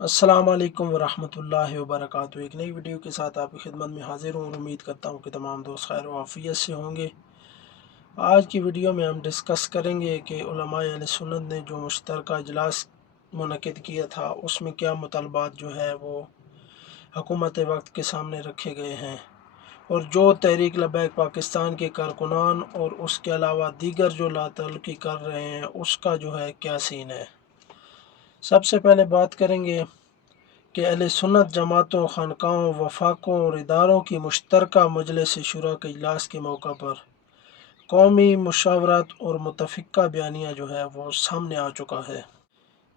अस्सलाम वालेकुम वरहमतुल्लाहि वबरकातुहू। एक नई वीडियो के साथ आपकी खिदमत में हाजिर हूँ और उम्मीद करता हूँ कि तमाम दोस्त खैर व आफियत से होंगे। आज की वीडियो में हम डिस्कस करेंगे कि उलमाए अहले सुन्नत ने जो मुश्तरका इजलास मुनक्किद किया था उसमें क्या मुतालबात जो है वो हुकूमत वक्त के सामने रखे गए हैं और जो तहरीक लबैक पाकिस्तान के कारकुनान और उसके अलावा दीगर जो लातल्लुकी कर रहे हैं उसका जो है क्या सीन है। सबसे पहले बात करेंगे कि अहले सुन्नत जमातों, खानकाहों, वफाकों और इदारों की मुश्तरका मजलिस शुरा के इजलास के मौका पर कौमी मुशावरत और मुतफ़िक़ा बयानिया जो है वो सामने आ चुका है।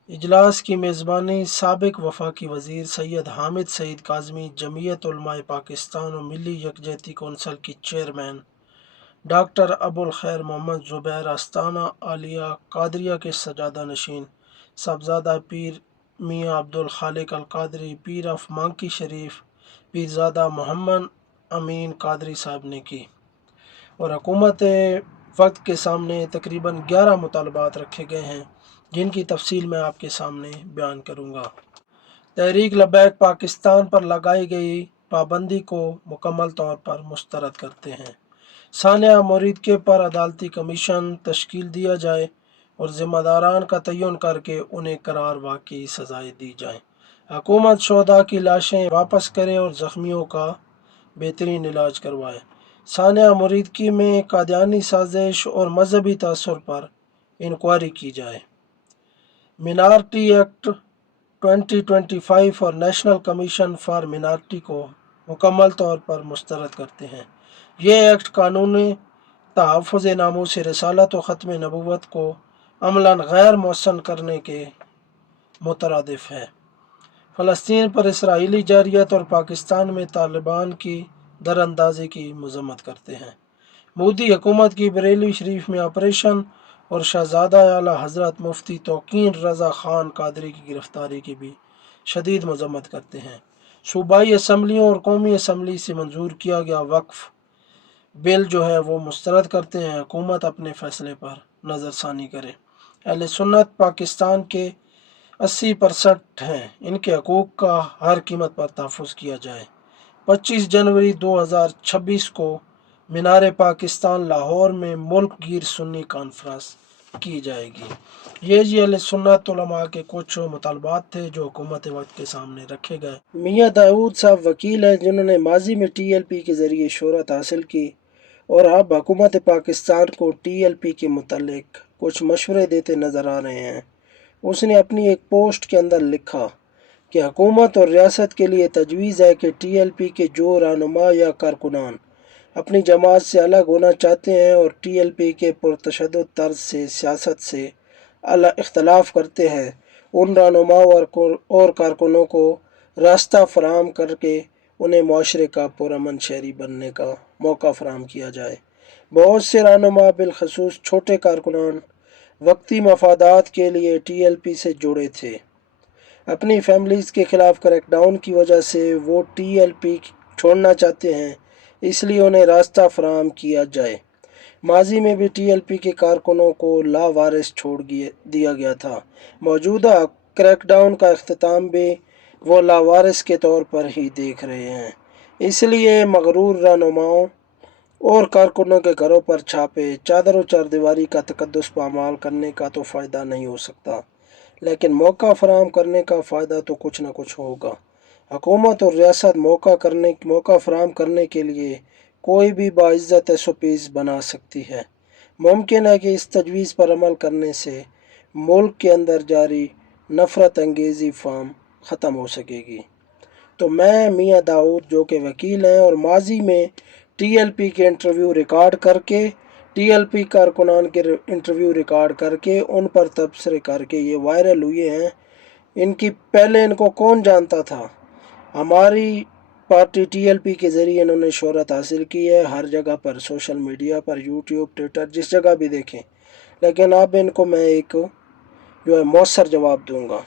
इजलास की मेज़बानी साबिक़ वफाकी वज़ीर सैयद हामिद सईद काज़मी, जमीयत उलमाए पाकिस्तान और मिली यकजहती कौंसिल की चेयरमैन डॉक्टर अबुल खैर मोहम्मद ज़ुबैर आस्ताना आलिया कादरिया के सजादा नशीन साहबजादा पीर मियाँ अब्दुल खालिक अल कादरी, पीर ऑफ मांकी शरीफ पीरज़ादा मोहम्मद अमीन कादरी साहब ने की और हुकूमत वक्त के सामने तकरीबन 11 मुतालबात रखे गए हैं जिनकी तफसील मैं आपके सामने बयान करूँगा। तहरीक लबैक पाकिस्तान पर लगाई गई पाबंदी को मुकम्मल तौर पर मुस्तरद करते हैं। सानिया मुरीदके पर अदालती कमीशन तश्कील दिया जाए और ज़िम्मेदारान का तयन करके उन्हें करार वाकई सज़ाएँ दी जाएँ। हुकूमत शोहदा की लाशें वापस करे और ज़ख्मियों का बेहतरीन इलाज करवाए। सानिया मुरीदकी में कादियानी साजिश और मजहबी तअस्सुर पर इंक्वायरी की जाए। मिनारटी एक्ट 2025 और नेशनल कमीशन फॉर मिनारटी को मुकम्मल तौर पर मुस्तरद करते हैं। ये एक्ट कानूनी तहफ़्फ़ुज़ नामूस रिसालत व ख़त्म नबूवत को अमलन गैर मौसन करने के मुतरादिफ है। फ़लस्तीन पर इसराइली जारियत और पाकिस्तान में तालिबान की दरअंदाज़ी की मज़म्मत करते हैं। मोदी हुकूमत की बरेली शरीफ में ऑपरेशन और शहज़ादा आला हज़रत मुफ्ती तौक़ीर रज़ा ख़ान कादरी की गिरफ़्तारी की भी शदीद मज़म्मत करते हैं। सूबाई असम्बलियों और कौमी असम्बली से मंजूर किया गया वक्फ़ बिल जो है वो मुस्तरद करते हैं। हुकूमत अपने फ़ैसले पर नज़रसानी करे। अहले सुन्नत पाकिस्तान के 80% हैं, इनके हकूक़ का हर कीमत पर तहफ़्फ़ुज़ किया जाए। 25 जनवरी 2026 को मीनार पाकिस्तान लाहौर में मुल्क गिर सुन्नी कॉन्फ्रेंस की जाएगी। ये जी अहले सुन्नत उलमा के कुछ मुतालबात थे जो हुकूमत वक्त के सामने रखे गए। मियाँ दाऊद साहब वकील हैं जिन्होंने माजी में TLP के ज़रिए शोहरत हासिल की और अब हुकूमत पाकिस्तान को TLP के मुतालिक कुछ मशवरे देते नज़र आ रहे हैं। उसने अपनी एक पोस्ट के अंदर लिखा कि हुकूमत और रियासत के लिए तजवीज़ है कि TLP के जो रहनुमा या कारकुनान अपनी जमात से अलग होना चाहते हैं और TLP के पुरतशद्दुद तर्ज से सियासत से इख्तलाफ करते हैं, उन रहनुमाओं और कारकुनों को रास्ता फराहम करके उन्हें माशरे का पुरअमन शहरी बनने का मौका फराहम किया जाए। बहुत से रहनुमा बिलखसूस छोटे कारकुनान वक्ती मफादात के लिए TLP से जुड़े थे। अपनी फैमिलीज़ के ख़िलाफ़ क्रैकडाउन की वजह से वो TLP छोड़ना चाहते हैं, इसलिए उन्हें रास्ता फराहम किया जाए। माजी में भी TLP के कारकुनों को लावारिस छोड़ दिया गया था। मौजूदा क्रैकडाउन का अख्तिताम भी वो लावारिस के तौर पर ही देख रहे हैं, इसलिए मगरूर रहनुमाओं और कारकुनों के घरों पर छापे, चादर और चारदीवारी का तकद्दुस पामाल करने का तो फ़ायदा नहीं हो सकता, लेकिन मौका फराहम करने का फ़ायदा तो कुछ न कुछ होगा। हुकूमत और रियासत मौका फराहम करने के लिए कोई भी बाइज़्ज़त SOPs बना सकती है। मुमकिन है कि इस तजवीज़ पर अमल करने से मुल्क के अंदर जारी नफ़रत अंगेज़ी फार्म ख़त्म हो सकेगी। तो मैं मियाँ दाऊद जो कि वकील हैं और माजी में TLP के इंटरव्यू रिकॉर्ड करके TLP कारकुनान के इंटरव्यू रिकॉर्ड करके उन पर तबसरे करके ये वायरल हुए हैं। इनकी पहले इनको कौन जानता था? हमारी पार्टी TLP के ज़रिए इन्होंने शोहरत हासिल की है हर जगह पर, सोशल मीडिया पर, यूट्यूब, ट्विटर, जिस जगह भी देखें। लेकिन अब इनको मैं एक जो है मौसर जवाब दूंगा।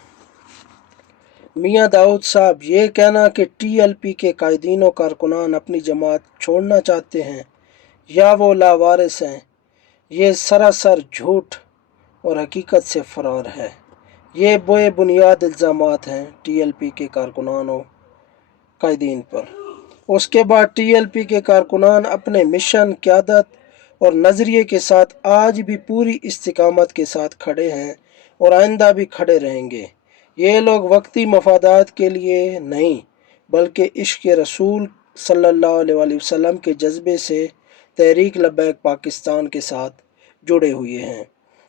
मियाँ दाऊद साहब, ये कहना कि TLP के कायदीन और कारकुनान अपनी जमात छोड़ना चाहते हैं या वो लावारिस हैं, ये सरासर झूठ और हकीकत से फ़रार है। یہ بے بنیاد الزامات ہیں ٹی ایل پی کے کارکنان و قائدین پر۔ اس کے بعد ٹی ایل پی کے کارکنان اپنے مشن، قیادت اور نظریے کے ساتھ آج بھی پوری استقامت کے ساتھ کھڑے ہیں اور آئندہ بھی کھڑے رہیں گے۔ یہ لوگ وقتی مفادات کے لیے نہیں بلکہ عشق رسول صلی اللہ علیہ وآلہ وسلم کے جذبے سے تحریک لبیک پاکستان کے ساتھ جڑے ہوئے ہیں۔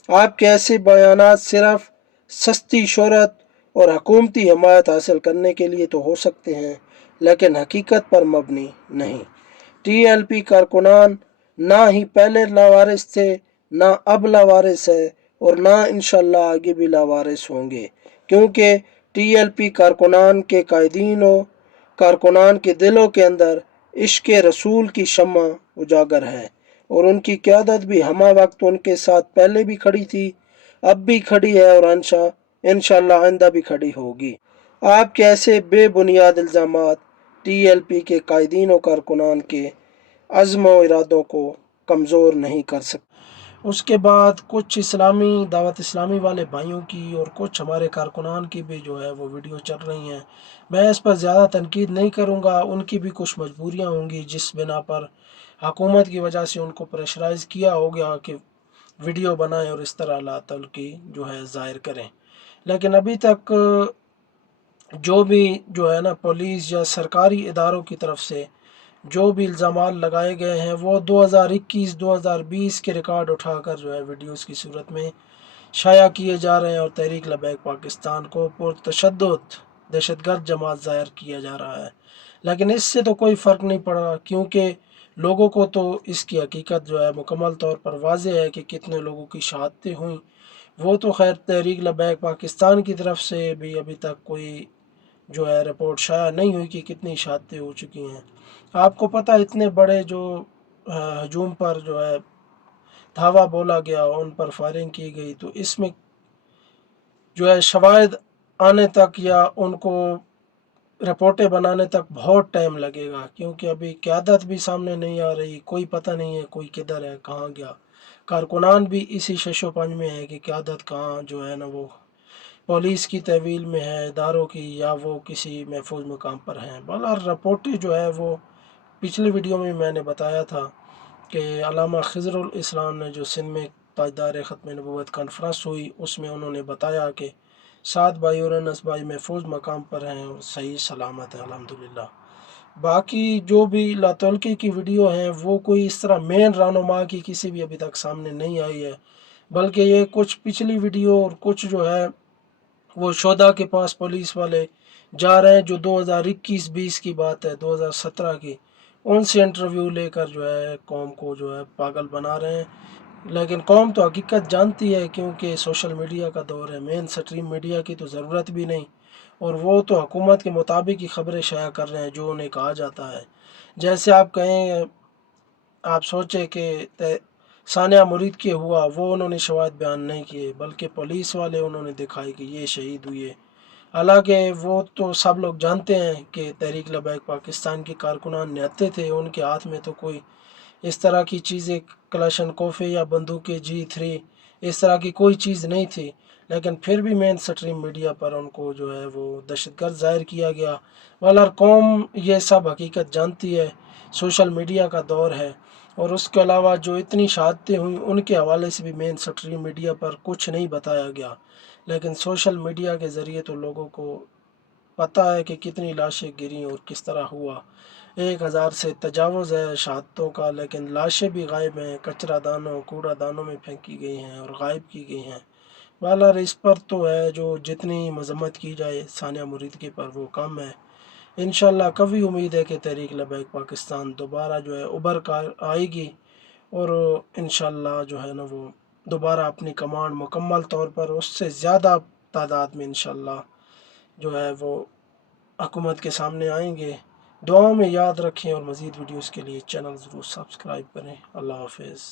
آپ کے ایسے بیانات صرف سستی شہرت اور حکومتی حمایت حاصل کرنے کے لیے تو ہو سکتے ہیں، لیکن حقیقت پر مبنی نہیں۔ ٹی ایل پی کارکنان نہ ہی پہلے لاوارث تھے، نہ اب لاوارث ہے اور نہ انشاءاللہ آگے بھی لاوارث ہوں گے، کیونکہ ٹی ایل پی کارکنان کے قائدین و کارکنان کے دلوں کے اندر عشق رسول کی شمع اجاگر ہے، اور ان کی قیادت بھی ہمہ وقت ان کے ساتھ پہلے بھی کھڑی تھی، اب بھی کھڑی ہے اور انشاءاللہ آئندہ بھی کھڑی ہوگی۔ آپ کے ایسے بے بنیاد الزامات ٹی ایل پی کے قائدین و کارکنان کے عزم و ارادوں کو کمزور نہیں کر سکتے۔ اس کے بعد کچھ دعوت اسلامی والے بھائیوں کی اور کچھ ہمارے کارکنان کی بھی جو ہے وہ ویڈیو چل رہی ہیں۔ میں اس پر زیادہ تنقید نہیں کروں گا، ان کی بھی کچھ مجبوریاں ہوں گی جس بنا پر حکومت کی وجہ سے ان کو پریشرائز کیا ہو گیا کہ ویڈیو بنائیں اور اس طرح اللہ تعالی کی جو ہے ظاہر کریں۔ لیکن ابھی تک جو بھی جو ہے نا پولیس یا سرکاری اداروں کی طرف سے جو بھی الزامات لگائے گئے ہیں وہ 2021 2020 کے ریکارڈ اٹھا کر جو ہے ویڈیوز کی صورت میں شائع کیے جا رہے ہیں، اور تحریک لبیک پاکستان کو پرتشدد دہشت گرد جماعت ظاہر کیا جا رہا ہے۔ لیکن اس سے تو کوئی فرق نہیں پڑا، کیونکہ لوگوں کو تو اس کی حقیقت جو ہے مکمل طور پر واضح ہے کہ کتنے لوگوں کی شہادتیں ہوئیں۔ وہ تو خیر تحریک لبیک پاکستان کی طرف سے بھی ابھی تک کوئی جو ہے رپورٹ شائع نہیں ہوئی کہ کتنی شہادتیں ہو چکی ہیں۔ آپ کو پتہ اتنے بڑے جو ہجوم پر جو ہے دھاوا بولا گیا، ان پر فائرنگ کی گئی، تو اس میں جو ہے شواہد آنے تک یا ان کو رپورٹیں بنانے تک بہت ٹائم لگے گا، کیونکہ ابھی قیادت بھی سامنے نہیں آ رہی، کوئی پتہ نہیں ہے کوئی کدھر ہے کہاں گیا۔ کارکنان بھی اسی شش و پنج میں ہے کہ قیادت کہاں جو ہے نا وہ پولیس کی تحویل میں ہے، اداروں کی، یا وہ کسی محفوظ مقام پر ہیں۔ بہرحال رپورٹیں جو ہے وہ پچھلی ویڈیو میں نے بتایا تھا کہ علامہ خضر الاسلام نے جو سندھ میں تاجدار ختم نبوت کانفرنس ہوئی، اس میں انہوں نے بتایا کہ 7 بھائی اور 19 بھائی محفوظ مقام پر ہیں اور صحیح سلامت ہے الحمدللہ۔ باقی جو بھی لاتولکی کی ویڈیو ہیں وہ کوئی اس طرح مین رہنما کی کسی بھی ابھی تک سامنے نہیں آئی ہے، بلکہ یہ کچھ پچھلی ویڈیو اور کچھ جو ہے وہ شہداء کے پاس پولیس والے جا رہے ہیں، جو 2021-20 کی بات ہے، 2017 کی، ان سے انٹرویو لے کر جو ہے قوم کو جو ہے پاگل بنا رہے ہیں۔ لیکن قوم تو حقیقت جانتی ہے، کیونکہ سوشل میڈیا کا دور ہے، مین سٹریم میڈیا کی تو ضرورت بھی نہیں، اور وہ تو حکومت کے مطابق ہی خبریں شائع کر رہے ہیں جو انہیں کہا جاتا ہے۔ جیسے آپ کہیں، آپ سوچیں کہ ثانیہ مرید کے ہوا، وہ انہوں نے شواہد بیان نہیں کیے، بلکہ پولیس والے انہوں نے دکھائی کہ یہ شہید ہوئے، حالانکہ وہ تو سب لوگ جانتے ہیں کہ تحریک لبیک پاکستان کے کارکنان نہتے تھے، ان کے ہاتھ میں تو کوئی اس طرح کی چیزیں کلاشن کوفے یا بندوقیں G3 اس طرح کی کوئی چیز نہیں تھی، لیکن پھر بھی مین سٹریم میڈیا پر ان کو جو ہے وہ دہشت گرد ظاہر کیا گیا۔ والر قوم یہ سب حقیقت جانتی ہے، سوشل میڈیا کا دور ہے، اور اس کے علاوہ جو اتنی شہادتیں ہوئیں ان کے حوالے سے بھی مین سٹریم میڈیا پر کچھ نہیں بتایا گیا، لیکن سوشل میڈیا کے ذریعے تو لوگوں کو پتہ ہے کہ کتنی لاشیں گریں اور کس طرح ہوا۔ 1000 سے تجاوز ہے شہادتوں کا، لیکن لاشیں بھی غائب ہیں، کچرا دانوں کوڑا دانوں میں پھینکی گئی ہیں اور غائب کی گئی ہیں۔ بالر اس پر تو ہے جو جتنی مذمت کی جائے ثانیہ مرید کے پر وہ کم ہے۔ انشاءاللہ کبھی امید ہے کہ تحریک لبیک پاکستان دوبارہ جو ہے ابھر کر آئے گی، اور انشاءاللہ جو ہے نا وہ دوبارہ اپنی کمانڈ مکمل طور پر اس سے زیادہ تعداد میں انشاءاللہ جو ہے وہ حکومت کے سامنے آئیں گے۔ دعاؤں میں یاد رکھیں، اور مزید ویڈیوز کے لیے چینل ضرور سبسکرائب کریں۔ اللہ حافظ۔